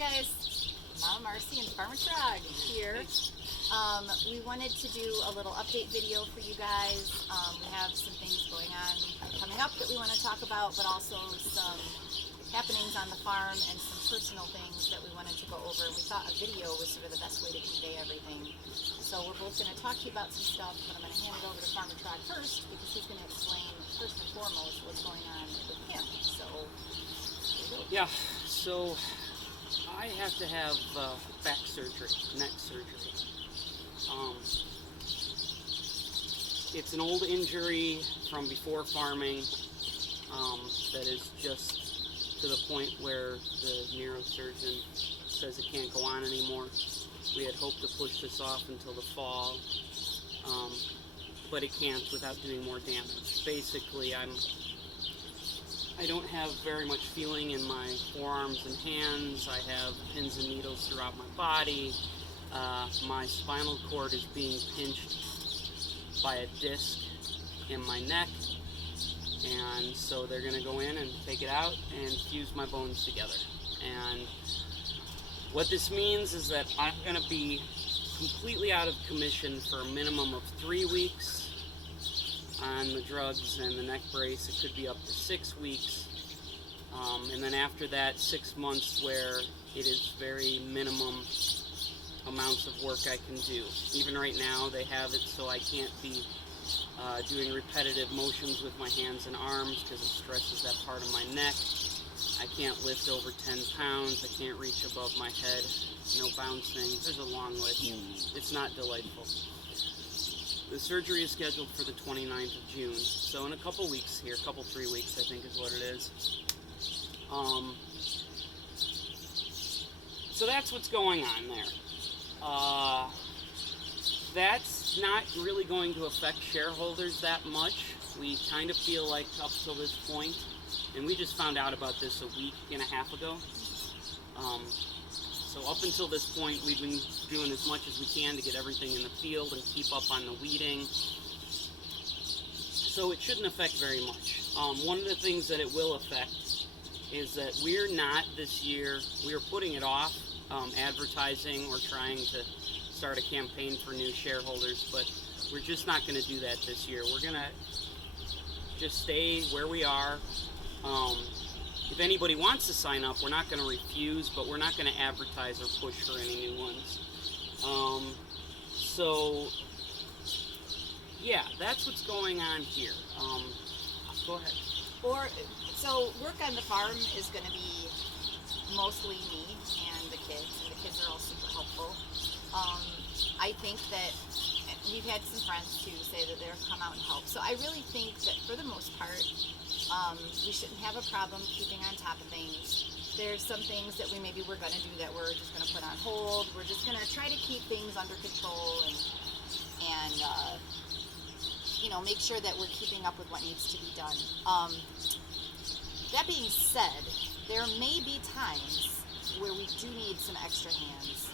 guys, Momma Marcy and FarmrTrogg here. We wanted to do a little update video for you guys. We have some things going on coming up that we want to talk about, but also some happenings on the farm and some personal things that we wanted to go over. And we thought a video was sort of the best way to convey everything. So we're both going to talk to you about some stuff, but I'm going to hand it over to FarmrTrogg first because he's going to explain first and foremost what's going on with him. So here we go. Yeah, so I have to have back surgery, neck surgery. It's an old injury from before farming that is just to the point where the neurosurgeon says it can't go on anymore. We had hoped to push this off until the fall, but it can't without doing more damage. Basically, I don't have very much feeling in my forearms and hands. I have pins and needles throughout my body. My spinal cord is being pinched by a disc in my neck, and so they're going to go in and take it out and fuse my bones together. And what this means is that I'm going to be completely out of commission for a minimum of 3 weeks on the drugs and the neck brace. It could be up to 6 weeks, and then after that 6 months where it is very minimum amounts of work I can do. Even right now they have it so I can't be doing repetitive motions with my hands and arms because it stresses that part of my neck. I can't lift over 10 pounds. I can't reach above my head. No bouncing. There's a long list. It's not delightful. The surgery is scheduled for the 29th of June, so in a couple weeks here, 3 weeks I think is what it is. So that's what's going on there. That's not really going to affect shareholders that much. We kind of feel like up till this point, and we just found out about this a week and a half ago. So up until this point, we've been doing as much as we can to get everything in the field and keep up on the weeding. So it shouldn't affect very much. One of the things that it will affect is that we're not this year, we're putting it off, advertising or trying to start a campaign for new shareholders, but we're just not going to do that this year. We're going to just stay where we are. If anybody wants to sign up, we're not going to refuse, but we're not going to advertise or push for any new ones. So, yeah, that's what's going on here. Go ahead. So work on the farm is going to be mostly me and the kids are all super helpful. I think that we've had some friends too say that they'll come out and help. So I really think that for the most part, we shouldn't have a problem keeping on top of things. There's some things that maybe we're going to do that we're just going to put on hold. We're just going to try to keep things under control and make sure that we're keeping up with what needs to be done. That being said, there may be times where we do need some extra hands.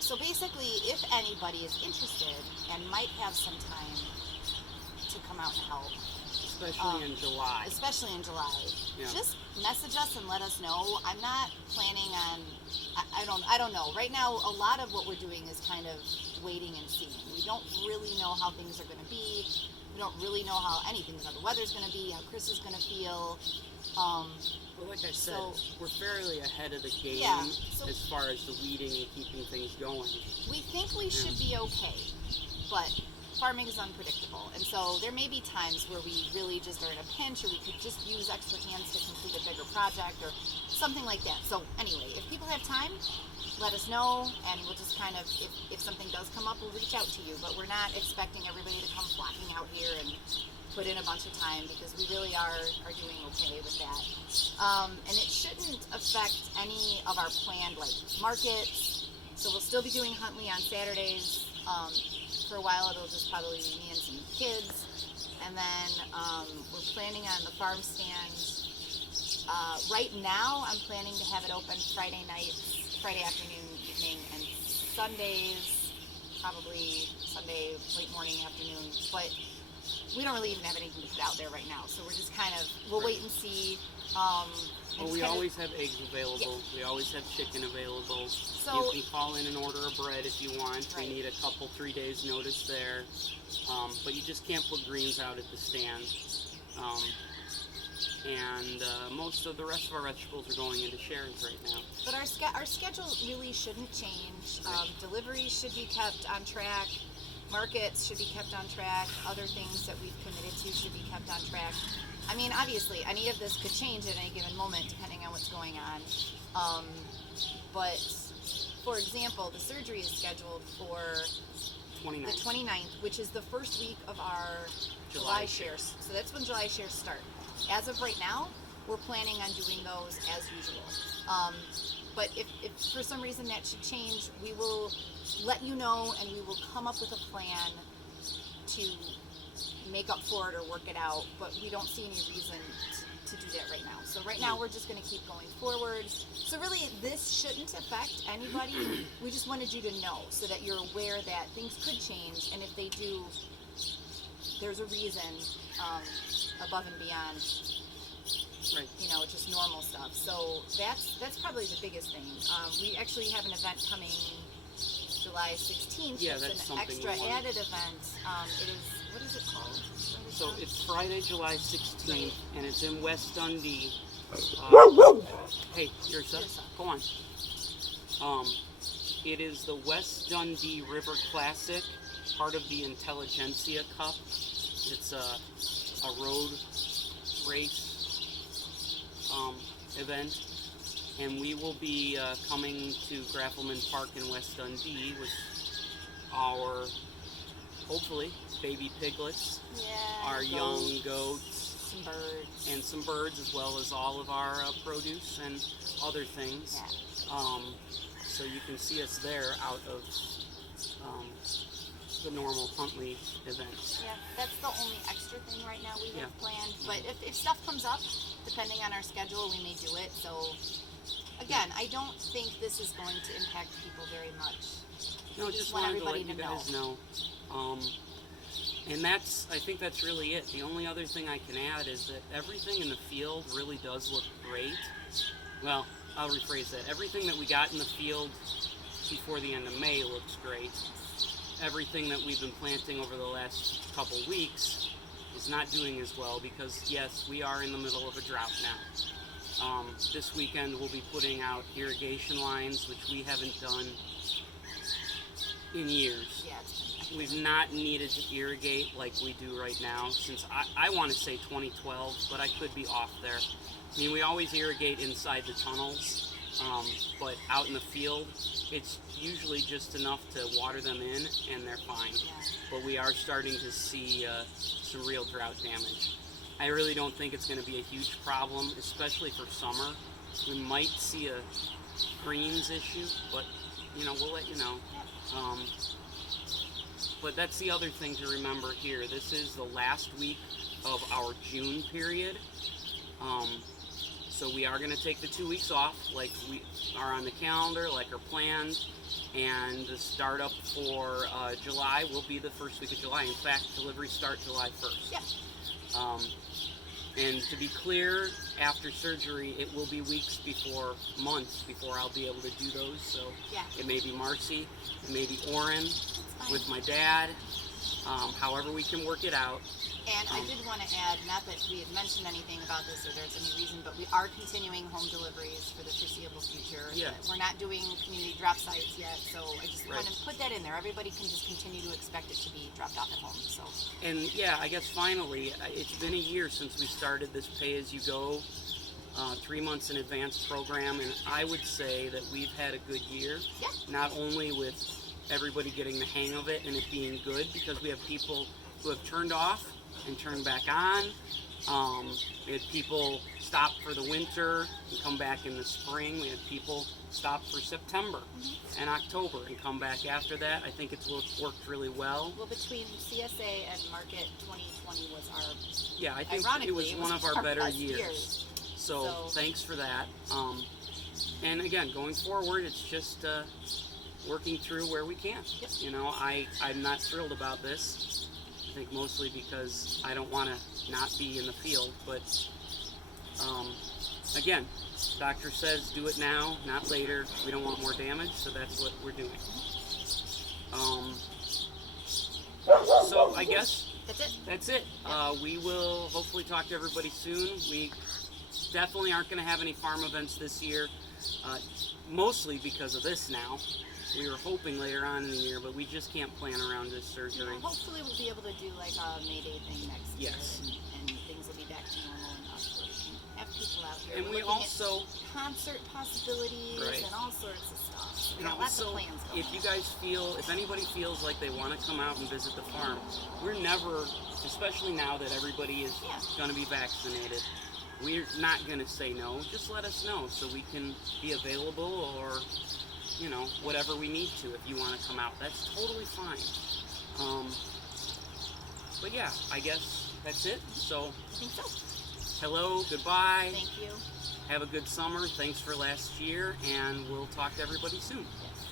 So basically, if anybody is interested and might have some time to come out and help, Especially in July. Yeah. Just message us and let us know. I'm not planning on, I don't know. Right now, a lot of what we're doing is kind of waiting and seeing. We don't really know how things are going to be. We don't really know how the weather's going to be, how Chris is going to feel. Well, like I said, we're fairly ahead of the game as far as the weeding and keeping things going. We think we should be okay, but farming is unpredictable, and so there may be times where we really just are in a pinch, or we could just use extra hands to complete a bigger project or something like that. So anyway, if people have time, let us know, and we'll just kind of, if something does come up, we'll reach out to you. But we're not expecting everybody to come flocking out here and put in a bunch of time, because we really are doing okay with that. And it shouldn't affect any of our planned markets. So we'll still be doing Huntley on Saturdays. For a while it'll just probably be me and some kids. And then we're planning on the farm stand. Right now I'm planning to have it open Friday nights, Friday afternoon, evening, and Sundays, probably Sunday late morning, afternoon. But we don't really even have anything to put out there right now, so we're just kind of, we'll wait and see. Well, we always have eggs available. We always have chicken available. So you can call in and order a bread if you want. Right. We need a couple, 3 days notice there. But you just can't put greens out at the stand. And most of the rest of our vegetables are going into shares right now. But our schedule really shouldn't change. Deliveries should be kept on track. Markets should be kept on track. Other things that we've committed to should be kept on track. I mean, obviously, any of this could change at any given moment depending on what's going on. But, for example, the surgery is scheduled for 29th. the 29th, which is the first week of our July shares. So that's when July shares start. As of right now, we're planning on doing those as usual. But if for some reason that should change, we will let you know, and we will come up with a plan to make up for it or work it out. But we don't see any reason to do that right now. So right now we're just going to keep going forward. So really, this shouldn't affect anybody. We just wanted you to know so that you're aware that things could change, and if they do, there's a reason above and beyond, Right. you know, just normal stuff. So that's probably the biggest thing. We actually have an event coming July 16th. Yeah, it's that's an something extra we want. added event. It is, what is it called? So it's Friday, July 16th, Right. and it's in West Dundee. Hey, you're set? Yes, sir. Go on. It is the West Dundee River Classic, part of the Intelligentsia Cup. It's a road race event, and we will be coming to Graffelman Park in West Dundee with our, hopefully, baby piglets, Yeah. our young goats, some birds. and some birds, as well as all of our produce and other things. Yeah. So you can see us there out of the normal Huntley event. Yeah, that's the only extra thing right now we have Yeah. planned. But if stuff comes up, depending on our schedule, we may do it. So, again, I don't think this is going to impact people very much. No, We just want wanted to let everybody you to guys know. And I think that's really it. The only other thing I can add is that everything in the field really does look great. Well, I'll rephrase that. Everything that we got in the field before the end of May looks great. Everything that we've been planting over the last couple weeks is not doing as well because, yes, we are in the middle of a drought now. This weekend we'll be putting out irrigation lines, which we haven't done in years. Yeah, it's We've not needed to irrigate like we do right now since I want to say 2012, but I could be off there. I mean, we always irrigate inside the tunnels, but out in the field, it's usually just enough to water them in and they're fine. yeah. But we are starting to see some real drought damage. I really don't think it's going to be a huge problem, especially for summer. We might see a greens issue, but we'll let you know. But that's the other thing to remember here. This is the last week of our June period. So we are going to take the 2 weeks off like we are on the calendar, like are planned. And the startup for July will be the first week of July. In fact, deliveries start July 1st. Yeah. And to be clear, after surgery, it will be months before I'll be able to do those. So Yeah. it may be Marcy, it may be Orrin It's fine. with my dad, however we can work it out. And I did want to add, not that we had mentioned anything about this or there's any reason, but we are continuing home deliveries for the foreseeable future. Yeah. We're not doing community drop sites yet, so I just Right. want to put that in there. Everybody can just continue to expect it to be dropped off at home. So And yeah, I guess finally, it's been a year since we started this pay-as-you-go 3 months in advance program, and I would say that we've had a good year. Yeah. Not only with everybody getting the hang of it and it being good, because we have people who have turned off and turned back on. We had people stop for the winter and come back in the spring. We had people stop for September and October and come back after that. I think it's worked really well. Well, between CSA and Market, 2020 was our, Yeah, I think ironically, it was one of our better best years. So So- thanks for that. And again, going forward, it's just working through where we can. Yep. I'm not thrilled about this. I think mostly because I don't want to not be in the field, but again, doctor says do it now, not later. We don't want more damage, so that's what we're doing. So I guess That's it. that's it. We will hopefully talk to everybody soon. We definitely aren't going to have any farm events this year, mostly because of this now. We were hoping later on in the year, but we just can't plan around this surgery. Yeah, hopefully we'll be able to do like a May Day thing next year, Yes. and things will be back to normal enough where we can have people out here. And we looking also, at concert possibilities Right. and all sorts of stuff. So we and got lots of also, plans going. if you guys feel, if anybody feels like they want to come out and visit the farm, we're never, especially now that everybody is Yeah. going to be vaccinated, we're not going to say no. Just let us know so we can be available, or you know, whatever we need to. If you want to come out, that's totally fine. But yeah, I guess that's it. So I think so. hello, goodbye, Thank you. have a good summer. Thanks for last year, and we'll talk to everybody soon. Yes.